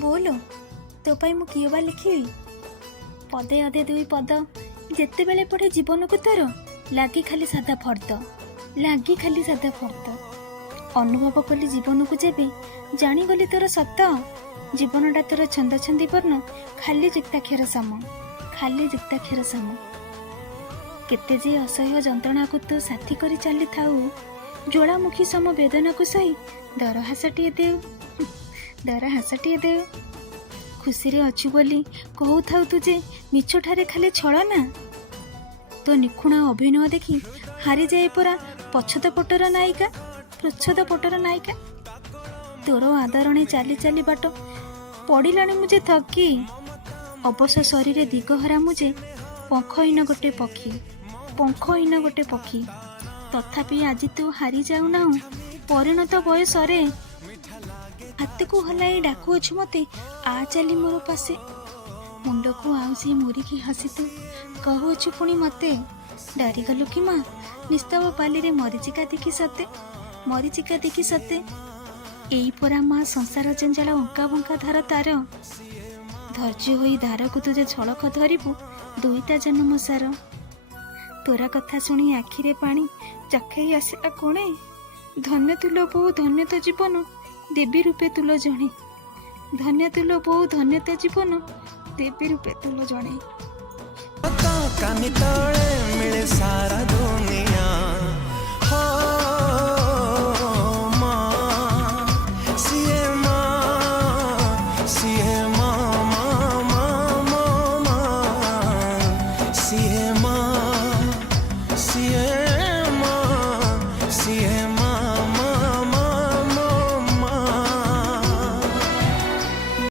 बोलो तो पाई मु किए बा लिखिबी पदे अधे दुई पद जेते बेले पढ़े जीवन को तोर लागी खाली सादा फर्द अनुभव कली जीवन को जेबे जानीगली तोर सत जीवनटा तोर छंद छंदीपूर्ण खाली जुक्ताक्षर सम केते जे असह्य जंत्रणा को तू साथी करी चली थाऊ ज्वालामुखी सम वेदना को सही दरहासटिए देव खुशी रे अच्छु बोली कहू थाऊ तुझे मिछठारे खाली छलना तो निखुण अभिनय देखी हारी जाए परा प्रच्छद पटर नायिका तोर आदरणे चाली चाली बाट पड़िलाणी मुझे थकी अवश्य शरीर दिगहरा मुझे पंखहीन गोटे पक्षी तथापि आज तू हारी जाऊना परिणत बयस रे हाथ को हलाई डाकुअछु मते आ चली मोर पासे मुंड को आउसी मुरिकी हसी तू कहूछु पुणी मते डारी गलु कि माँ निस्तव पाली रे मरीचिका देखी सते एई परा माँ संसार जंजाल अंका बंका धार तार धैर्य होई धार को तुझे झलक धरिबु दुईटा जन्म सार तोरा कथा शुणी आखिरे पानी चखेई आसिला कोणे धन्य तुलो बहु धन्य तो जीवन देवी रूपे तुलो जणे धन्य तुलो बहु धन्य तो जीवन देवी रूपे तुलो जणे कानी तळे मिळे सारा दुनिया